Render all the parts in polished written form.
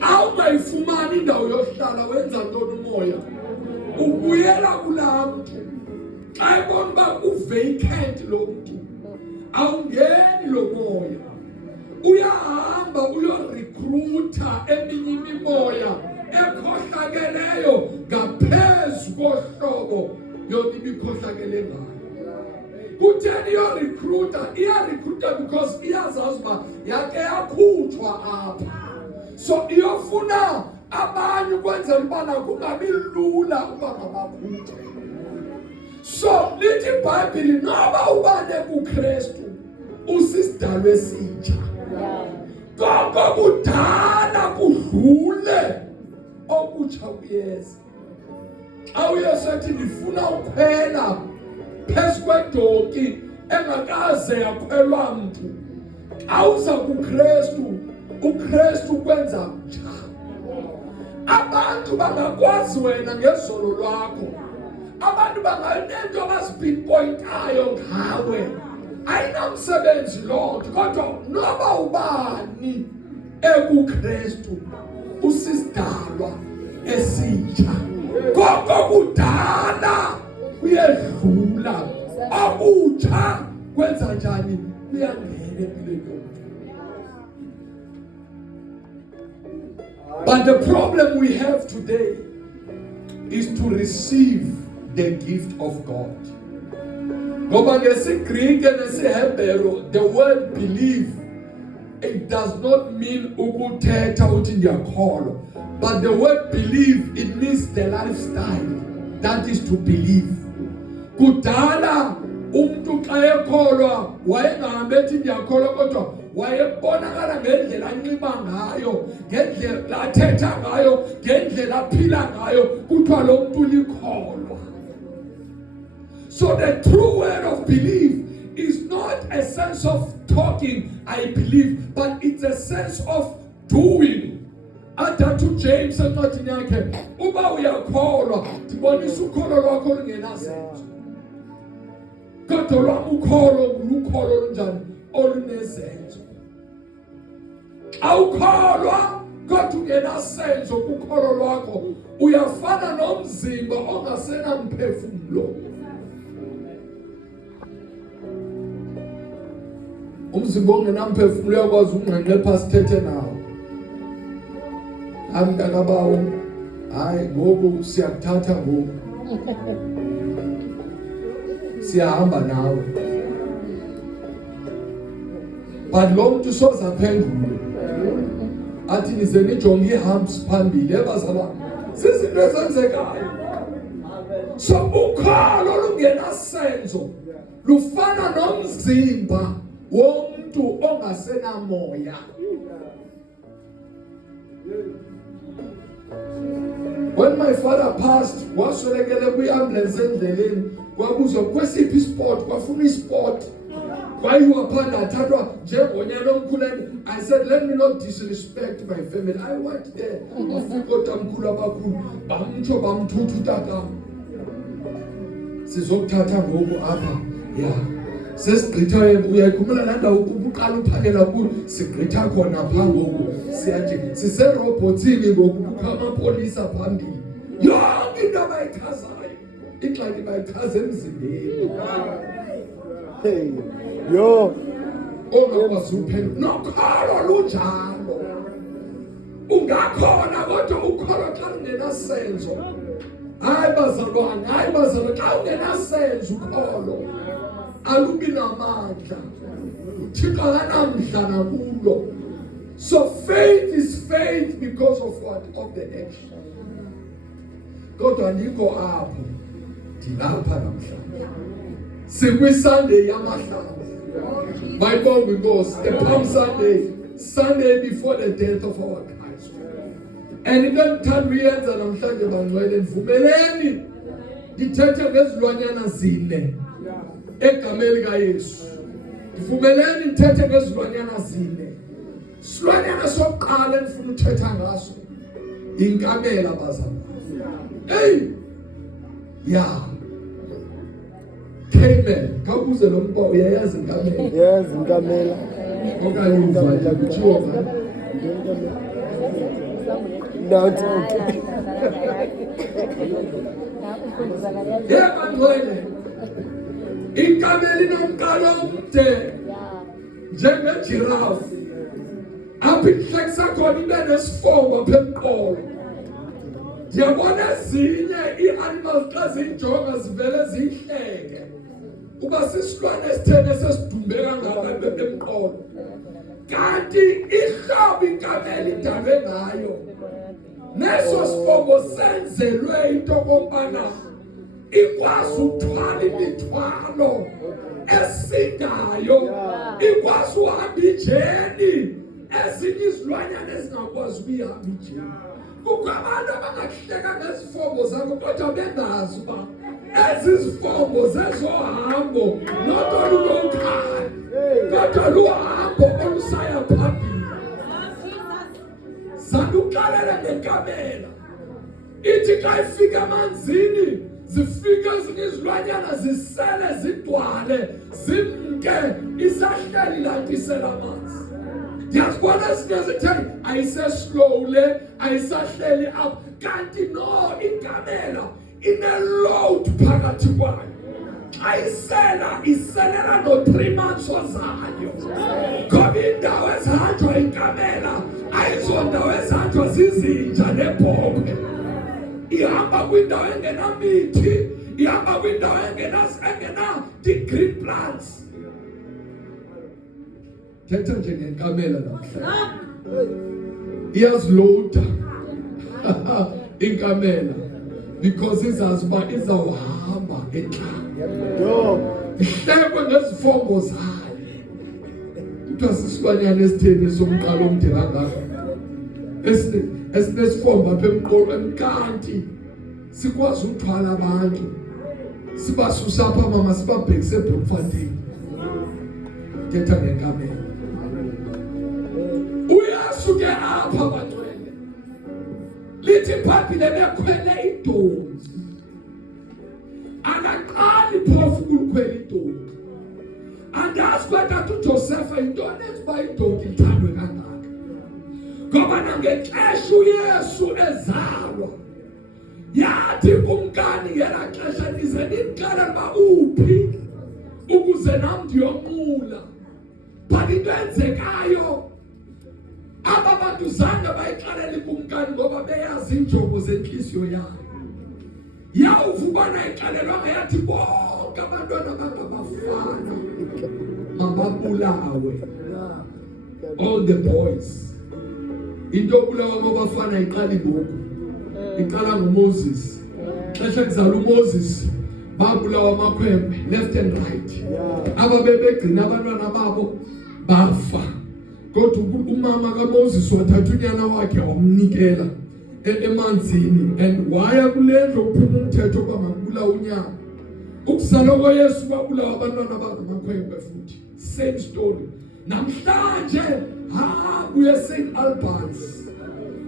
Awungayifumani indawo yohlala wenza ntoni umoya? Ubuyela kulaa mntu. Xa ebona uba uvacant lo mntu, awungeni lo moya. Uyahamba uyorecruita eminye imimoya ekhohlakeleyo ngaphezu kohlobo yona ibikhohlakele ngayo. Kutheni iyorecruita? Iyarecruita because iyazazi uba yakhe yakhutshwa apha. So iyofuna abanye ukwenzela uba nako kungabi lula uba mabakhutshwe. So lithi iBhayibhile noba ubane kuKristu usisidalwa esitsha. Konke kudala kudlule okutsha kuyeza. Awuyesu ethi ndifuna ukhwela phezu kwedonki engakaze yakhwelwa mntu. Awuza kuKristu, uKristu kwenza mtsha. Abantu bangakwazi wena ngezolo lwakho. Abantu banganento abazipinpointayo ngawe. Ayinamsebenzi loo nto, kodwa noba ubani ekuKristu usisidalwa esitsha. Konke kudala kuyedlula, okutsha kwenza njani? Kuyangena empilweni yomntu. But the problem we have today is to receive the gift of God. Ngoba ngesiGreek nesiHebrew, the word believe, it does not mean ukuthetha uthi ndiyakholwa. But the word believe, it means the lifestyle. That is to believe. Kudala umuntu xa ekholwa wayengahambi ethi ndiyakholwa, kodwa wayebonakala ngendlela anxiba ngayo, ngendlela athetha ngayo, ngendlela aphila ngayo, kuthiwa lo muntu likholwa. So the true word of belief is not a sense of talking, I believe, but it's a sense of doing. Athathu James encwadini yakhe, uba uyakholwa, ndibonisa ukholo lwakho lungenasenzo. Kodwa lwam ukholo ngulukholo olunjani? Olunezenzo. Awukholwa kodwa ungenasenzo kukholo lwakho, uyafana nomzimba ongasenamphefumulo. Umzimba ongenamphefumulo uyakwazi ukunqenqepha sithethe nawo. Amntana bawo, hayi ngoku siyakuthatha ngoku. Siyahamba nawe. But lo muntu soze aphendule. Athi nize nijonge ihambs phambili ebazalwane. Sizinto ezenzekayo. So ukholo lungenasenzo lufana nomzimba womuntu ongasenamoya. When my father passed, waswelekele kwi-ambulance endleleni, kwabuzwa kwesiphi isport, kwafuna isport. Kwayiwa phanda athathwa njengonyana omkhuleni. I said, let me not disrespect my family. I went there. Kodwa mkhulu abakhulu bamtsho bamthutha utata. Sizokuthatha ngoku apha. Yeah. Sesigqitha uyayikhumula laa ndawo uqala uphangela kuyo, sigqitha khona phaa ngoku. Siyathi siserobotsini ngoku kukho amapolisa phambili. Yonke into abayichazayo, ingxaki bayichaza emzimbeni. Yo, ongakwazi uphendula. Nokholo lunjalo. Ungakhona kodwa ukholo xa lungenasenzo. Hayi bazalwane, xa ungenasenzo ukholo, alubi namandla. Uthixo akanamdla nakulo. So faith is faith because of what? Of the action. Kodwa andikho apho, ndilapha namhlanje. Sikwi-Sunday yamahlanu. Bayibonge Inkosi, the Palm Sunday before the death of our Christ. And into endithanda uyenza namhlanje bangcwele, ndivumeleni ndithethe ngezilwanyana zine egameni likaYesu. Ndivumeleni ndithethe ngezilwanyana zine. Isilwanyana sokuqala endifuna uthetha ngaso inkamela bazalwane. Hey! Yeah. Camel. Kabuze lo mpa uyayazi inkamela? Yes, inkamela. Okanye uvala kutshiwo. Yebangcwele ikamela inomqalo omde njengejirafu apha inhlekisa khona ibe nesifombo apha emqolo. Ndiyabona ezinye ii-animals xa ziyijonga zivele ziyihleke uba sisilwane esitheni esesidumbe kangaka emqolo, kanti ihlobo ikamela idalwe ngayo neso sifombo senzelwe into okokubana ikwazi ukuthwala imithwalo esindayo, ikwazi uhamba ijeni ezinye izilwanyana ezingakwazi ukuyihamba ijeni. Kukho abantu abangakuhleka ngezifombo zakho kodwa bengazi uba ezi zifombo zezohambo not olulokhaya kodwa luhambo olusaya phambili. Zanduxelela ngekamela ithi xa ifika emanzini zifike ezinye izilwanyana zisele zigcwale zimke isahleli lanti iselamanzi. Ndiyazibona ezinye zitheni ayiseslowle ayisahleli apha, kanti no, ikamela ine-load phakathi kwayo. Xa iselela no-3 months ozayo. Ngoba indawo ezihanjwa ikamela ayizondawo ezihanjwa zizinja nebhokhwe. Ihamba kwindawo engenamithi, ihamba kwindawo engena-green plants. Thetha nje ngenkamela namhlanje. Iyazilowuda inkamela because izazi uba izawuhamba entlanga. Ihlekwe ngezifombo zayo. Kuthiwa sisilwanyana esitheni somqalo omde kangaka esinesifombo apha emqolweni, kanti sikwazi ukuthwala abantu sibasusa apha mama sibabhekise eBloemfontein. Thetha ngenkamela. Uyasuke apha bantwele lithi iBhayibhile bekhwele idonki, akaqali phofu ukukhwela idonki. Andazi kwatata uJosepha yintoni eziba idonki ithandwe kangaka, ngoba nangexesha uYesu ezalwa yathi kumkani ngela xesha nize nimxele uba uphi ukuze nam ndiyomula. But into enzekayo aba bantu zange bayixelele ikumkani ngoba beyazi injongo zenhliziyo yayo. Yawuva ubana ayixelelwanga yathi bonke abantwana bangabafana mababulawe, all the boys. Into yobulawa kwabafana iqala iloku, iqala nguMoses. Xesha kuzala uMoses babulawa amakhwembe left and right. Ababebegcina abantwana babo bafa. Kodwa umama kaMoses wathatha unyana wakhe wamnikela emanzini and waya kulendlu kuphuma umthetho uba makubulawa unyana. Ukuzalwa koYesu babulawa abantwana bangamakhwembe futhi. Same story. Namhlanje uye St. Albans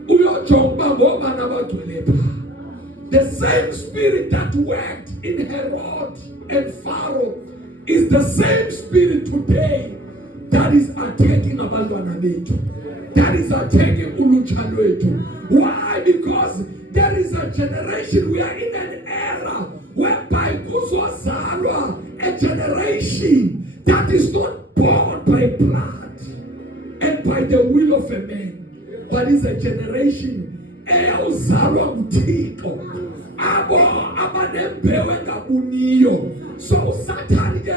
uyojonga uba ngobani abagcwele phaa. The same spirit that worked in Herod and Pharaoh is the same spirit today that is attacking abantwana bethu, that is attacking ulutsha lwethu. Why? Because there is a generation, we are in an era whereby kuzozalwa a generation that is not born by blood and by the will of a man, but is a generation eyawuzalwa nguThixo, abo abanembewu engabuniyo. So uSathane ke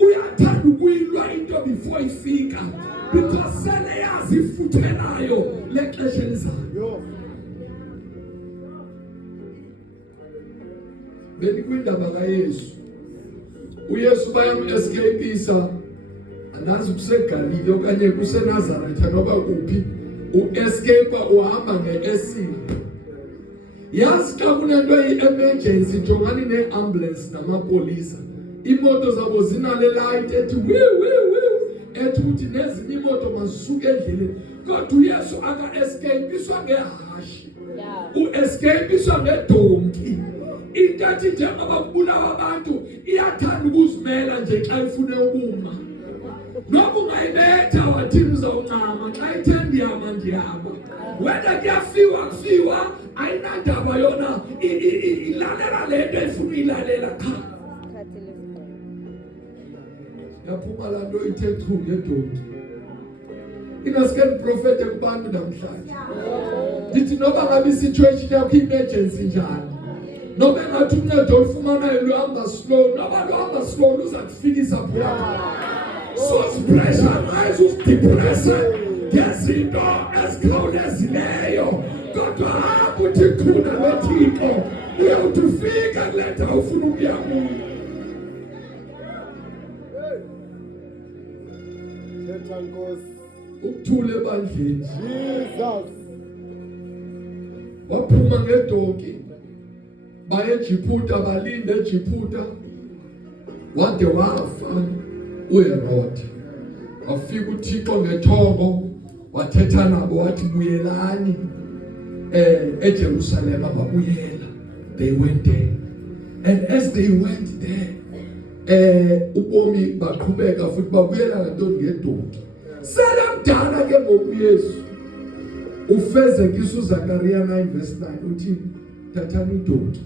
uyathanda ukuyilwa into before ifika, because sele yazi ifuthe layo lexesha elizayo. Benikwindaba kaYesu, uYesu bayam-escapisa, andazi kuseGalile okanye kuseNazaretha noba kuphi, u-escape uhamba nge-esile. Yazi xa kunento yi-emergency jongani ne-ambulance namapolisa, imoto zabo zinale light ethi ethi ukuthi nezinye imoto mazisuke endleleni. Kodwa uYesu aka-escapiswa ngehashi, u-escapiswa ngedonki. Into ethi njengoba kubulawa abantu iyathanda ukuzimela nje xa ifune ukuma. Nobu ngayibetha wathi uzawuncama xa ithembi yama ndiyama. Whether kuyafiwa ayinandaba yona ilalela lento efuna ilalela cha. Yaphuma la nto ithe chu ngedonki. Ingasikeni prophet kubantu namhlanje. Ndithi noba ngabe situation yakho emergency njani. Noba ngathi uncedo olufumanayo luhamba slow, noba luhamba slow luza kufikisa phela. So pressure rise of depression. Ngezinto ezikhawulezileyo. Kodwa hamba uthi khuna noThixo. Uyawuthi ufika kuleta ufuna ukuya kuyo. Thetha Nkosi. Ukuthule ebandleni. Jesus. Waphuma ngedonki. Baye eJiphuta balinde eJiphuta. Wade wafa uHerode. Wafika uThixo ngethongo wathetha nabo wathi buyelani eJerusalem babuyela. They went there. And as they went there ubomi baqhubeka futhi babuyela ngantoni ngedonki. Selamdala ke ngoku Yesu. Ufezekisa uZakaria 9:9 uthi thathani idonki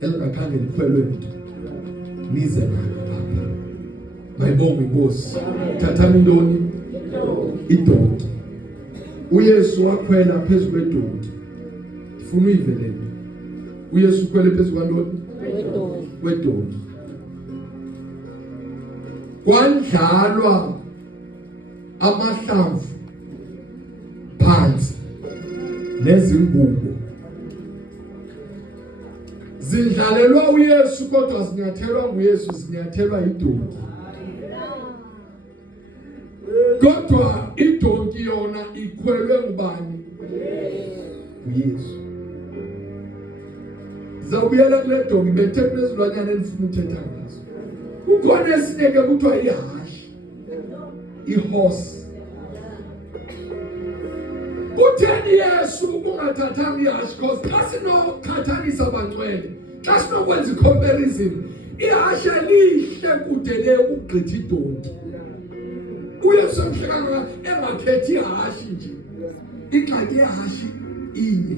elingakhange likhwelwe mntu nize nayo apha. Mayibonge inkosi. Thathani intoni? Idonki. uYesu wakhwela phezu kwedonki. Ndifuna uyivelele. uYesu ukhwele phezu kwantoni? Kwedonki. Kwandlalwa amahlamvu phansi nezingubo. Zindlalelwa uYesu kodwa zinyathelwa nguYesu, zinyathelwa idonki. Kodwa idonki yona ikhwelwe ngubani? uYesu. Zawubuyela kule donki bethe kunezilwanyana endifuna uthetha ngazo. Kukhona esinye ke kuthiwa ihashi. Ihorse. Kutheni Yesu ungathathanga ihashi because xa sinokhathalisa abangcwele, xa sinokwenza i-comparison, ihashi lihle kude le ukugqitha idonki. uYesu emhlekanga engakhethi ihashi nje. Ingxaki yehashi inye.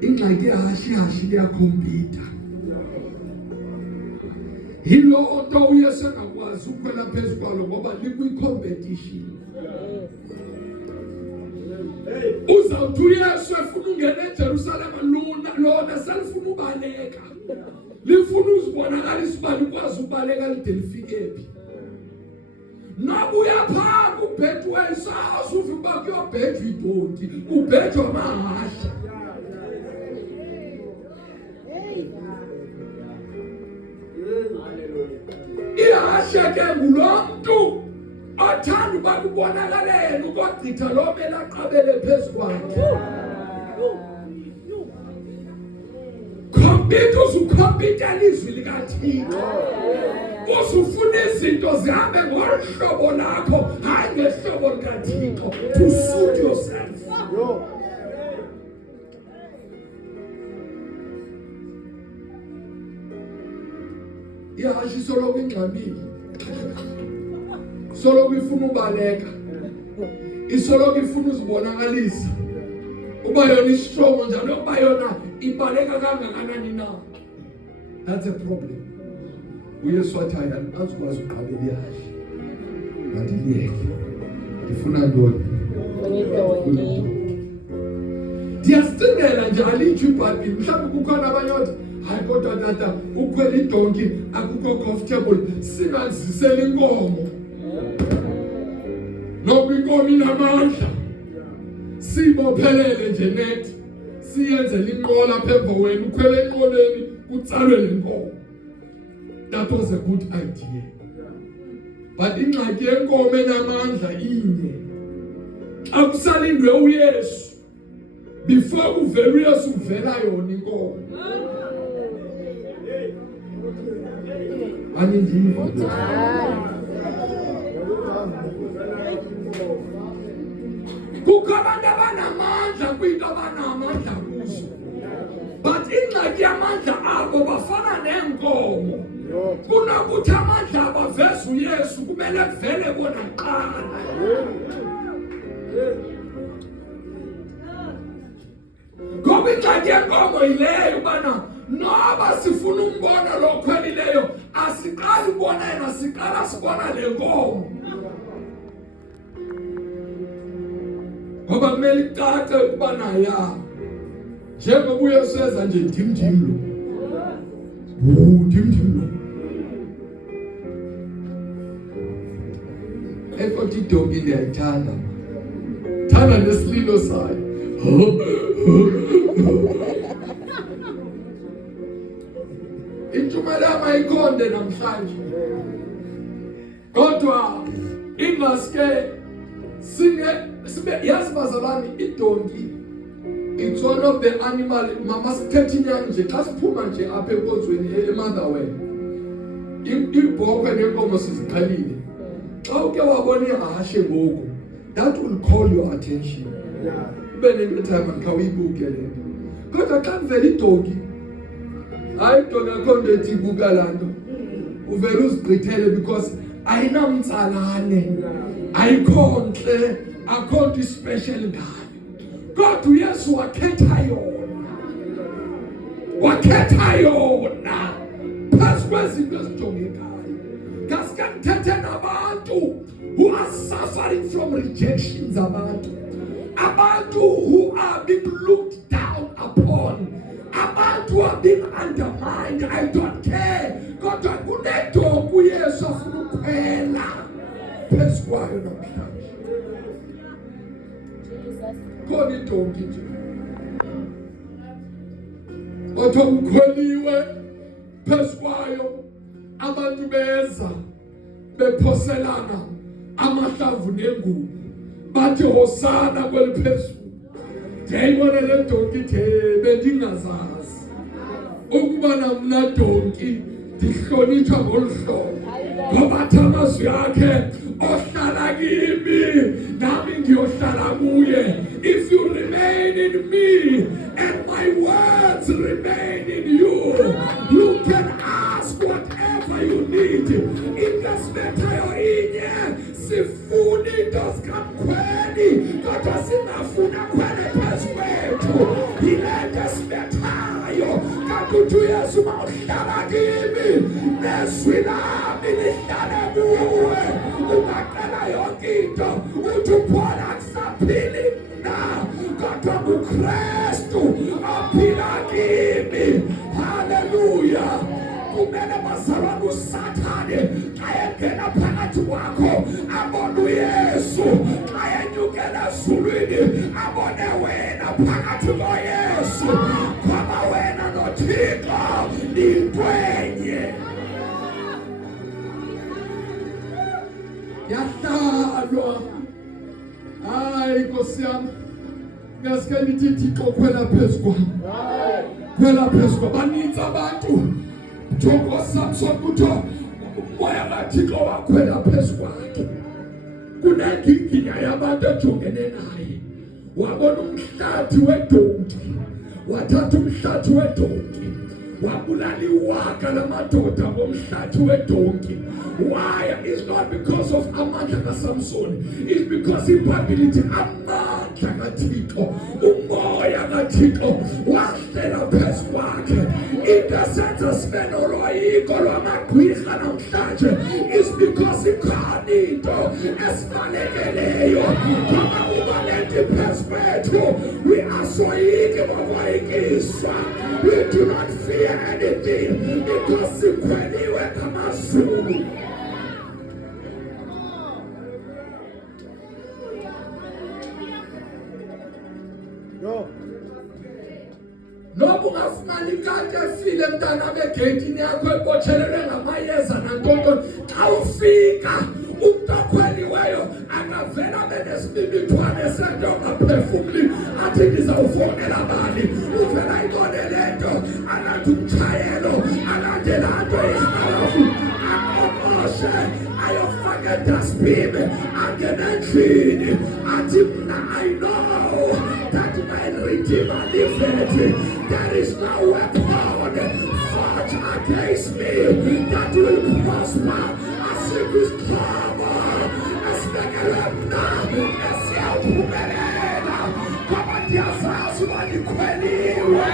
Ingxaki yehashi liyakhompyutha. Yilo nto uYesu engakwazi ukukhwela phezu kwalo ngoba likwi-competition. Uzawuthi uYesu efuna ungena eJerusalem lona selifuna ubaleka. Lifuna uzibonakalisa uba likwazi ubaleka lide lifike phi. Nabuya phaa kubhejwe isazi uva uba kuyobhejwa idonki, kubhejwa amahashe. Ihashe ke ngulo mntu athanda uba kubonakalele ukogqitha lo mele aqabele phezu kwakhe. Khompyutha uzukhompyutha ilizwi likaThixo. Usufuna izinto zihambe ngolhlobo lakho, hayi ngehlobo likaThixo. To suit yourself. Ihashi soloko ingxamile. Soloko ifuna ubaleka. Isoloko ifuna uzibonakalisa. Uba yona istrong njalo uba yona ibaleka kangakanani na. That's a problem. uYesu wathi azikwazi uqabela ihashi. Mandiliyeke. Ndifuna ntoni? Ndiyasicingela nje alitsho iBhayibhile. Mhlawumbe kukhona abanye othi hayi kodwa tata ukhwela idonki akukho comfortable. Singazisela inkomo. Noba inkomo inamandla. Sibophelele nje net. Siyenzele inqola phemva wena ukhwele enqoleni kutsalwe lenkomo. That was a good idea. But ingxaki yenkomo enamandla inye. Akusalindwe uYesu. Before kuvela uYesu kuvela yona inkomo. Ani ndiva. Kukho abantu abanamandla kwinto abanamandla kuzo. But ingxaki yamandla abo bafana nenkomo. kunokuthi amandla abaveze uYesu kumele kuvele bona kuqala. Ngoba ingxaki yenkomo yileyo ubana noba sifuna umbona lo khwelileyo asiqali ubona yena, siqala sibona le nkomo. Ngoba kumele icace ukuba naya njengoba uYesu eza nje ndim lo. Ndim lo. Ekoti dongi ndiyayithanda. Thanda nesililo sayo. Intshumayelo mayikhonde namhlanje. Kodwa ingaske yazi bazalwane, idonki it's one of the animal mama sithethe inyani nje xa siphuma nje apha enkonzweni eMotherwell. Ibhokhwe nenkomo siziqhelile. Xa uke wabona ihashe ngoku, that will call your attention. Ube nentime xa uyibuke le nto. Kodwa xa kuvela idonki, hayi idonki akho nto ethi ibuka laa nto. Uvele uzigqithele because ayinamtsalane, ayikho ntle, akho nto special ngayo. Kodwa uYesu wakhetha yona phezu kwezinto ezijongekayo. Ngaske ndithethe nabantu who are suffering from rejections, abantu who are being looked down upon, abantu who are being undermined. I don't care. Kodwa kunedonki uYesu afuna ukukhwela phezu kwayo namhlanje. Khona idonki nje otho ukhweliwe phezu kwayo, abantu beza bephoselana amahlamvu nengubo bathi hosana kweli phezulu. Ndiyayibona le donki bendingazazi ukuba namna donki ndihlonitshwa ngolu hlobo, ngoba athi amazwi akhe ohlala kimi nami ndiyohlala kuye. If you remain in me and my words remain in you, you can ask whatever you need. Ingasimetayo inye sifuni into zikamkhweli, kodwa singafuna khwele phezu kwethu. Yile nto esimetayo. Kanti uthi uYesu mawuhlala kimi nezwi lami lihlale kuwe, ungaqala yonke into. Uthi uPaul akusaphili mna, kodwa uKristu aphila kimi. Haleluya. Kumele bazalwane uSathane xa engena phakathi kwakho abone uYesu, xa enyukela ezulwini abone wena phakathi koYesu, ngoba wena noThixo nintwenye. Yahlalwa. Hayi Nkosi yami, ngaske ndithi Thixo khwela phezu kwami, khwela phezu kwami. Baninzi abantu Jongo Samson kuthiwa umoya kaThixo wakhwela phezu kwakhe. Kunenginginya yabantu ejongene naye. Wabona umhlathi wedonki, wathatha umhlathi wedonki, wabulala iwaka lamadoda ngomhlathi wedonki. Why? It's not because of amandla kaSamson, it's because iBhayibhile ithi amandla kaThixo, umoya kaThixo wahlela phezu kwakhe. Into esenza sibe noloyiko lwamagwirha namhlanje is because ikhona into esibalekeleyo, ngoba ubalente phezu kwethu. We are soyiki ngokwayikiswa. We do not fear anything because sikhweliwe ngamazulu. Noba ungafumana ikati efile mntana begeyitini yakho ebotshelelwe ngamayeza nantoni, xa ufika umntu okhweliweyo akavela abe nesibibithwane sento ongaphefumli athi ndizawufowunela bani. Uvela ibone le nto, alanthi umtshayelo, alande laa nto irhalafu, aqoqoshe ayofaka edasbhini, angene endlini athi mna I know that my Redeemer liveth. There is no weapon forged against me that will prosper. Asikuzikhomo esibekelwe mna esiyaphumelela ngoba ndiyazazi uba ndikhweliwe.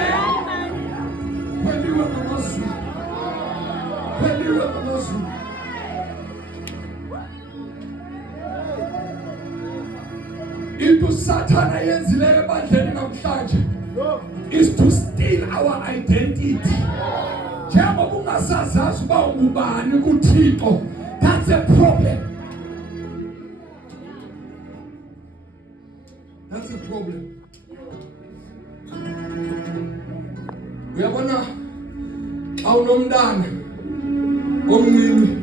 Khweliwe ngamazulu, khweliwe ngamazulu. Into Satan ayenzileyo ebandleni namhlanje is to steal our identity. Njengoba ungasazazi uba ungubani kuThixo, that's a problem. That's a problem. Uyabona xa unomntana omncinci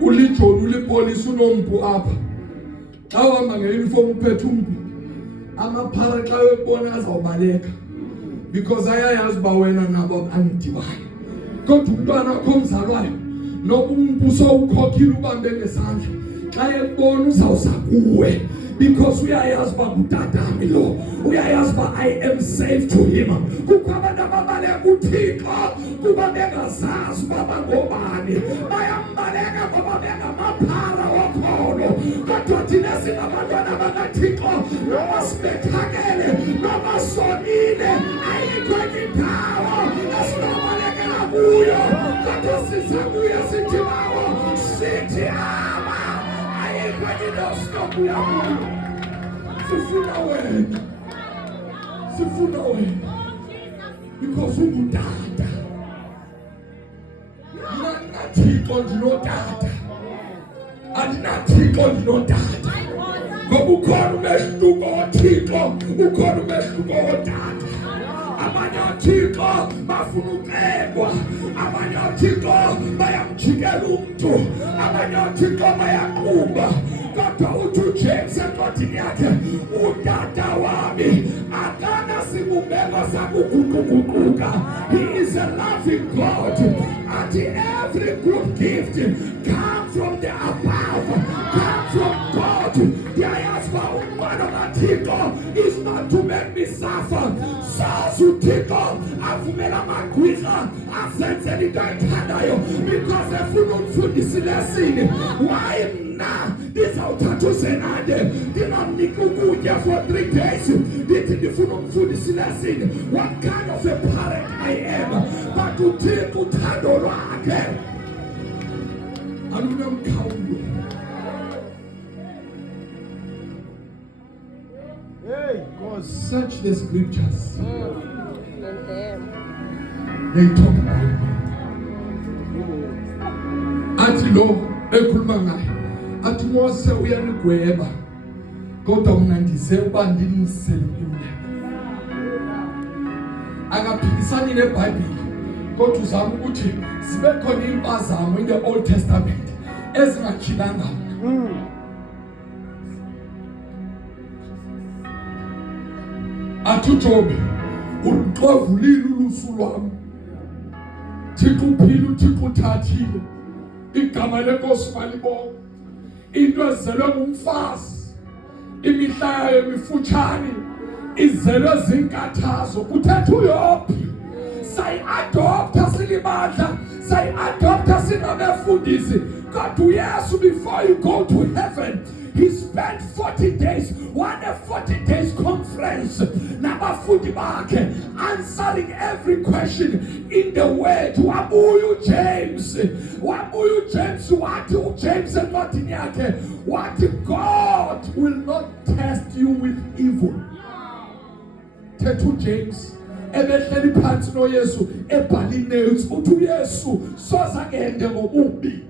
ulijoni ulipolisi unompu apha, xa uhamba ngeuniform uphethe umpu, amaphara xa ebona azawubaleka because ayayazi uba wena nabo angidibani. Kodwa umntwana wakho omzalwayo noba umpu sowukhokhile ubambe ngesandla, xa ebona uzawuza kuwe because uyayazi uba ngutadami lo, uyayazi uba I am safe to him. Kukho abantu ababaleka uThixo kuba bengazazi uba bangobani, bayambaleka ngoba bengamaphara wokholo. Kodwa thina singabantwana bakaThixo, noma sibethakele noma sonile, ayikho enye indawo esinobalekela kuyo. Kodwa siza kuye sithi bawo, sithi Aba, ayikho enye indawo esinokuya kuyo. Sifuna wena, sifuna wena, because ungutata. Thixo ndinotata, andinathixo ndinotata. Ngoba ukhona umehluko woThixo, ukhona umehluko wotata. Abanye oThixo bafuna ucengwa, abanye oThixo bayamjikela umntu, abanye oThixo bayaqumba. Kodwa uthi uJames encwadini yakhe, utata wami akanasibumbeko sakuguquguquka. He is a loving God, and every good gift comes from the above, comes from God. Ndiyayazi umntwana kaThixo is not to make me suffer. So uThixo avumela amagwirha azenzele into ayithandayo because efuna umfundisa ilesini. Why mna ndizawuthatha uZenande ndingamniki ukutya for 3 days ndithi ndifuna umfundisa ilesini? What kind of a parent I am? But uThixo uthando lwakhe alunamkhawulo. Hey, God. Search the scriptures. They talk about me. Athi lo ekhuluma ngayo, athi Mose uyanigweba, kodwa mina ndize uba ndiniselule. Akaphikisani neBhayibheli, kodwa uzama ukuthi zibe khona impazamo in the Old Testament ezingajilanga. Athi uJobe, uxovulile ulusu lwami, Thixo uphile, uThixo uthathile, igama lenkosi malibonke. Into ezelwe ngumfazi, imihla yayo emifutshane, izelwe zinkathazo. Kuthetha uYobhi, sayi-adoptha silibandla, sayi-adoptha singabefundisi. Kodwa uYesu, before you go to heaven, he spent 40 days, one 40 days conference, nabafundi bakhe, answering every question in the word. Wabuyu James, wathi James encwadini yakhe, wathi God will not test you with evil. Thethu James ebehleli phansi noYesu ebhala notes, uthi uYesu soza ngende ngobubi.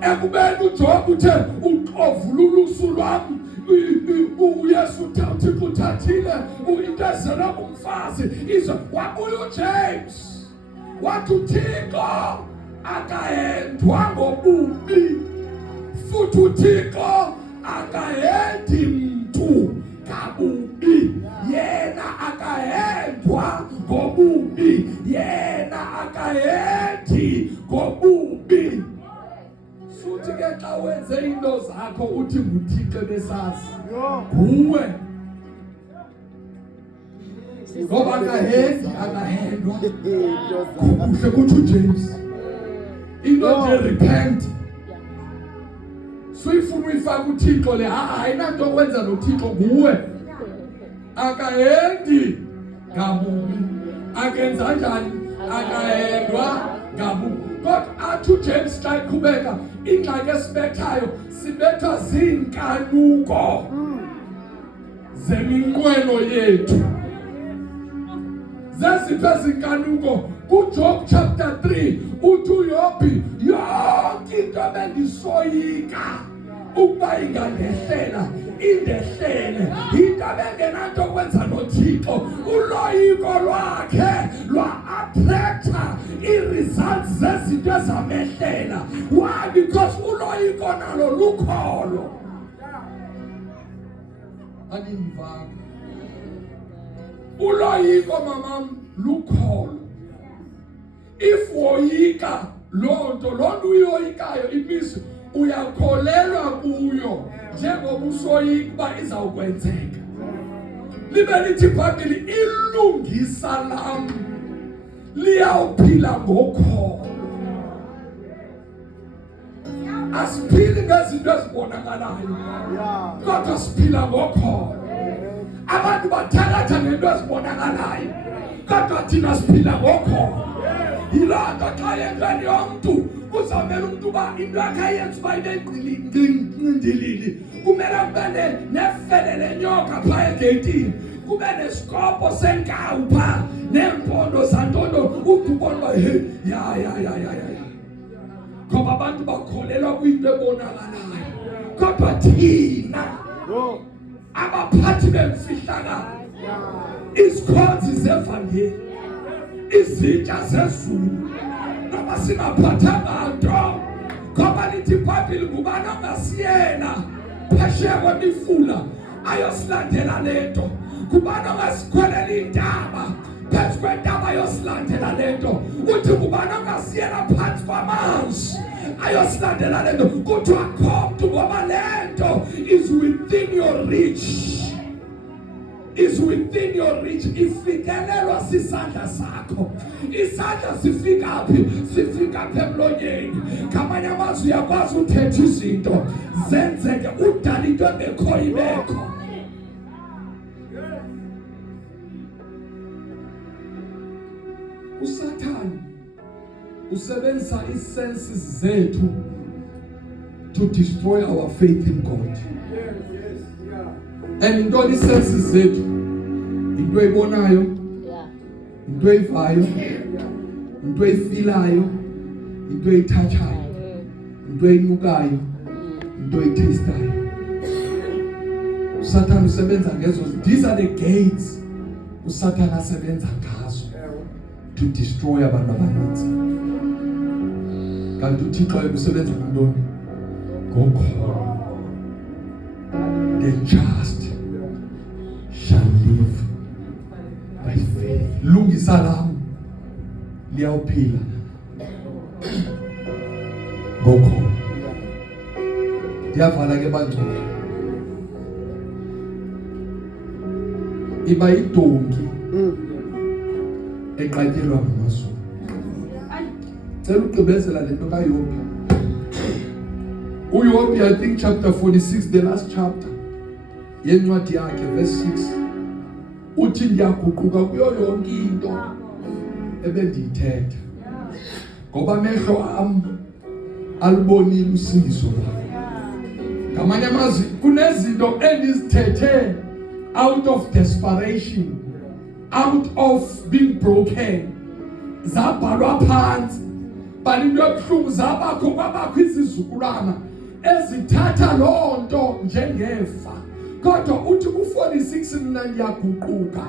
Ekubeni uJob uthe uxovula ulusu lwami, uYesu uThixo uthathile, into ezelwe ngumfazi izo. Wabuya uJames wathi uThixo akahendwa ngobubi, futhi uThixo akahendi mntu kabubi. Yena akahendwa ngobubi, yena akahendi ngobubi. Futhi ke xa wenze into zakho uthi nguThixo besazi kuwe. ngoba akahendi akahendwa Ntoza. kuhle kuthi uJames into nje repent suyifuna uyifaka uThixo le ayinanto okwenza noThixo kuwe akahendi ngabubi akenza kanjani akahendwa ngabubi kodwa athi uJames xa iqhubeka ingxaki esibethayo sibethwa zinkanuko zeminqweno yethu zeziphi ezinkanuko kuJob chapter 3 uthi uYobi yonke into bengisoyika ukuba ingandehlela indehlele into bengenanto okwenza noThixo uloyiko lwakhe lwa-attracta i-results zezinto ezamehlela. Why? Because uloyiko nalo lukholo anindivanga uloyiko mamam lukholo. If woyika lonto uyoyikayo imisi uyakholelwa kuyo njengoba usoyika uba izawukwenzeka. Libe lithi iBhayibheli ilungisa lam liyawuphila ngokholo. Asiphili ngezinto ezibonakalayo kodwa siphila ngokholo. Abantu bathakatha ngento ezibonakalayo kodwa thina siphila ngokholo. Yilonto xa yendlweni yomntu kuzamele umuntu uba into yakhe ayenza uba into engqindilili kumele kube nefele lenyoka phaa egeyitini kube nesikopo senkawu phaa neempondo zantondo udubona uba ya ngoba abantu bakholelwa kwinto ebonakalayo kodwa thina abaphathi bemfihlakalo izikhonzi zevangeli izitsha zezulu noma singaphathanga nto ngoba lithi iBhayibheli ngubani ongasiyena phesheya kwemifula ayosilandela lento ngubani ongasikhwelela intaba phezu kwentaba ayosilandela lento uthi ngubani ongasiyena phansi kwamanzi ayosilandela lento kuthiwa akho mntu ngoba lento is within your reach. Is within your reach. Ifikelelwa sisandla sakho. Isandla sifika phi? Sifika phi emlonyeni? Ngamanye amazwi uyakwazi uthetha izinto zenzeke udala into engekho ibekho. uSathane usebenzisa isenses zethu to destroy our faith in God. And into isenses zethu into eyibonayo, into eyivayo, into eyifilayo, into eyithathayo, into eyinukayo, into eyitastayo. uSathane usebenza ngezo. These are the gates uSathane asebenza ngazo to destroy abantu abaninzi. Kanti uThixo usebenza ngantoni? Ngokholo. The just shall live by faith. Lungisa lam liyawuphila ngokholo. Ndiyavala ke bangcwele. Iba idonki eqatyelwa ngamazulu. Cela ugqibezela lento kaYobi. uYobi, I think chapter 46, the last chapter yencwadi yakhe, verse 6, uthi ndiyaguquka kuyo yonke into ebendiyithetha ngoba amehlo am alubonile usindiso lwakho. Ngamanye amazwi kunezinto endizithethe out of desperation, out of being broken, zabhalwa phansi. But into ebuhlungu zabakho kwabakho izizukulwana ezithatha loo nto njengefa. Kodwa uthi ku-46 mina ndiyaguquka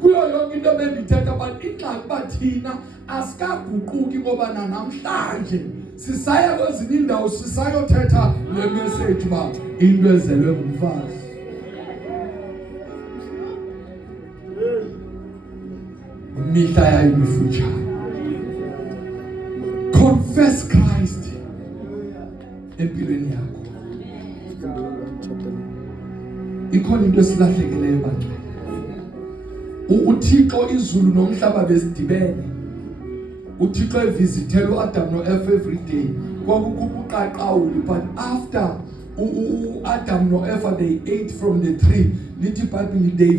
kuyo yonke into ebendithetha. But ingxaki uba thina asikaguquki ngoba nanamhlanje sisaya kwezinye indawo sisayothetha le message uba into ezelwe ngumfazi. Mihla yayimifutshane. Confess Christ empilweni yakho. Ikhona into esilahlekeleyo bantwana. uThixo izulu nomhlaba besidibene. uThixo evisithela uAdam noEva every day. Kwakukuqaqawuli, but after Adam noEva they ate from the tree, lithi iBhayibheli they